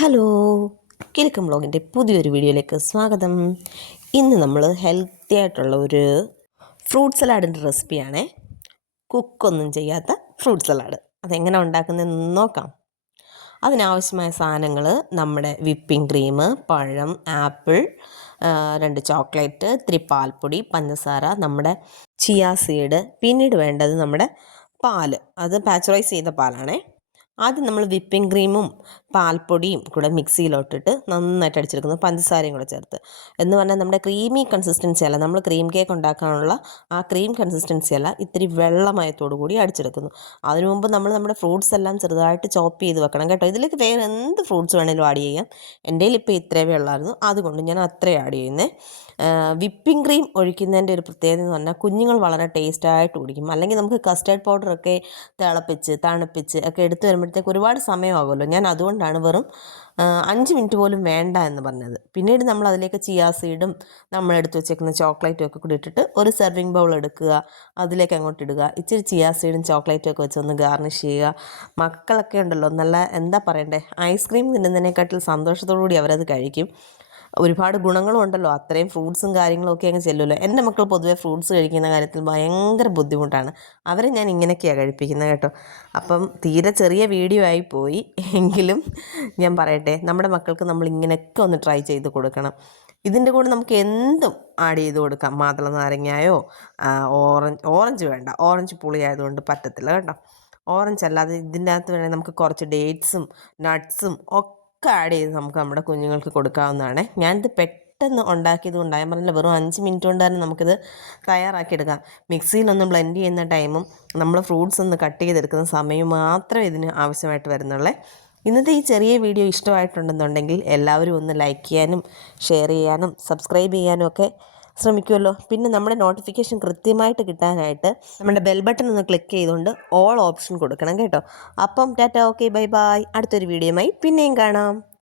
Hello, കിഴക്കൻ വ്ളോഗിൻ്റെ പുതിയൊരു വീഡിയോയിലേക്ക് സ്വാഗതം. ഇന്ന് നമ്മൾ ഹെൽത്തി ആയിട്ടുള്ള ഒരു ഫ്രൂട്ട് സലാഡിൻ്റെ റെസിപ്പിയാണേ. കുക്കൊന്നും ചെയ്യാത്ത ഫ്രൂട്ട് സലാഡ്. അതെങ്ങനെ ഉണ്ടാക്കുന്നതെന്ന് നോക്കാം. അതിനാവശ്യമായ സാധനങ്ങൾ നമ്മുടെ വിപ്പിംഗ് ക്രീം, പഴം, ആപ്പിൾ, 2 ചോക്ലേറ്റ്, ഇത്തിരി പാൽപ്പൊടി, പഞ്ചസാര, നമ്മുടെ ചിയ സീഡ്, പിന്നീട് വേണ്ടത് നമ്മുടെ പാല്. അത് പാസ്ചറൈസ് ചെയ്ത പാലാണേ. ആദ്യം നമ്മൾ വിപ്പിംഗ് ക്രീമും പാൽപ്പൊടിയും കൂടെ മിക്സിയിലോട്ടിട്ട് നന്നായിട്ട് അടിച്ചെടുക്കുന്നു, പഞ്ചസാരയും കൂടെ ചേർത്ത്. എന്ന് പറഞ്ഞാൽ നമ്മുടെ ക്രീമി കൺസിസ്റ്റൻസി അല്ല, നമ്മൾ ക്രീം കേക്ക് ഉണ്ടാക്കാനുള്ള ആ ക്രീം കൺസിസ്റ്റൻസി അല്ല, ഇത്തിരി വെള്ളമയത്തോടു കൂടി അടിച്ചെടുക്കുന്നു. അതിനു മുമ്പ് നമ്മൾ നമ്മുടെ ഫ്രൂട്ട്സ് എല്ലാം ചെറുതായിട്ട് ചോപ്പ് ചെയ്ത് വെക്കണം കേട്ടോ. ഇതിലേക്ക് വേറെ എന്ത് ഫ്രൂട്ട്സ് വേണമെങ്കിലും ആഡ് ചെയ്യാം. എൻ്റെ കയ്യിൽ ഇപ്പോൾ ഇത്രയേ ഉള്ളായിരുന്നു, അതുകൊണ്ട് ഞാൻ അത്രയും ആഡ് ചെയ്യുന്നത്. വിപ്പിംഗ് ക്രീം ഒഴിക്കുന്നതിൻ്റെ ഒരു പ്രത്യേകത എന്ന് പറഞ്ഞാൽ കുഞ്ഞുങ്ങൾ വളരെ ടേസ്റ്റായിട്ട് കുടിക്കും. അല്ലെങ്കിൽ നമുക്ക് കസ്റ്റേർഡ് പൗഡറൊക്കെ തിളപ്പിച്ച് തണുപ്പിച്ച് ഒക്കെ എടുത്തു വരുമ്പോഴത്തേക്ക് ഒരുപാട് സമയമാകുമല്ലോ. ഞാൻ അതുകൊണ്ടാണ് വെറും 5 മിനിറ്റ് പോലും വേണ്ട എന്ന് പറഞ്ഞത്. പിന്നീട് നമ്മൾ അതിലേക്ക് ചിയ സീഡും നമ്മളെടുത്ത് വെച്ചേക്കുന്ന ചോക്ലേറ്റും ഒക്കെ കൂടി ഇട്ടിട്ട് ഒരു സെർവിങ് ബൗൾ എടുക്കുക, അതിലേക്ക് അങ്ങോട്ട് ഇടുക, ഇച്ചിരി ചിയ സീഡും ചോക്ലേറ്റും ഒക്കെ വെച്ച് ഒന്ന് ഗാർണിഷ് ചെയ്യുക. മക്കളൊക്കെ ഉണ്ടല്ലോ, നല്ല എന്താ പറയണ്ടേ, ഐസ്ക്രീം തിന്നുന്നതിനെക്കാട്ടിൽ സന്തോഷത്തോടു കൂടി അവരത് കഴിക്കും. ഒരുപാട് ഗുണങ്ങളും ഉണ്ടല്ലോ, അത്രയും ഫ്രൂട്ട്സും കാര്യങ്ങളും ഒക്കെ അങ്ങ് ചെല്ലുമല്ലോ. എൻ്റെ മക്കൾ പൊതുവേ ഫ്രൂട്ട്സ് കഴിക്കുന്ന കാര്യത്തിൽ ഭയങ്കര ബുദ്ധിമുട്ടാണ്. അവരെ ഞാൻ ഇങ്ങനെയൊക്കെയാണ് കഴിപ്പിക്കുന്നത് കേട്ടോ. അപ്പം തീരെ ചെറിയ വീഡിയോ ആയിപ്പോയി എങ്കിലും ഞാൻ പറയട്ടെ, നമ്മുടെ മക്കൾക്ക് നമ്മൾ ഇങ്ങനെയൊക്കെ ഒന്ന് ട്രൈ ചെയ്ത് കൊടുക്കണം. ഇതിൻ്റെ കൂടെ നമുക്ക് എന്തും ആഡ് ചെയ്ത് കൊടുക്കാം. മാതള നാരങ്ങയോ ഓറഞ്ച് വേണ്ട, ഓറഞ്ച് പുളി ആയതുകൊണ്ട് പറ്റത്തില്ല കേട്ടോ. ഓറഞ്ച് അല്ലാതെ ഇതിൻ്റെ അകത്ത് വേണമെങ്കിൽ നമുക്ക് കുറച്ച് ഡേറ്റ്സും നട്ട്സും ഒക്കെ ആഡ് ചെയ്ത് നമുക്ക് നമ്മുടെ കുഞ്ഞുങ്ങൾക്ക് കൊടുക്കാവുന്നതാണ്. ഞാനിത് പെട്ടെന്ന് ഉണ്ടാക്കിയത് കൊണ്ടാണ്, ഞാൻ പറഞ്ഞില്ല വെറും 5 മിനിറ്റ് കൊണ്ട് തന്നെ നമുക്കിത് തയ്യാറാക്കിയെടുക്കാം. മിക്സിയിലൊന്ന് ബ്ലെൻഡ് ചെയ്യുന്ന ടൈമും നമ്മൾ ഫ്രൂട്ട്സ് ഒന്ന് കട്ട് ചെയ്തെടുക്കുന്ന സമയവും മാത്രമേ ഇതിന് ആവശ്യമായിട്ട് വരുന്നുള്ളേ. ഇന്നത്തെ ഈ ചെറിയ വീഡിയോ ഇഷ്ടമായിട്ടുണ്ടെന്നുണ്ടെങ്കിൽ എല്ലാവരും ഒന്ന് ലൈക്ക് ചെയ്യാനും ഷെയർ ചെയ്യാനും സബ്സ്ക്രൈബ് ചെയ്യാനും ഒക്കെ ശ്രമിക്കുമല്ലോ. പിന്നെ നമ്മുടെ നോട്ടിഫിക്കേഷൻ കൃത്യമായിട്ട് കിട്ടാനായിട്ട് നമ്മുടെ ബെൽ ബട്ടൺ ഒന്ന് ക്ലിക്ക് ചെയ്തുകൊണ്ട് ഓൾ ഓപ്ഷൻ കൊടുക്കണം കേട്ടോ. അപ്പം ടാറ്റ, ഓക്കെ, ബൈ ബൈ. അടുത്തൊരു വീഡിയോയുമായി പിന്നെയും കാണാം.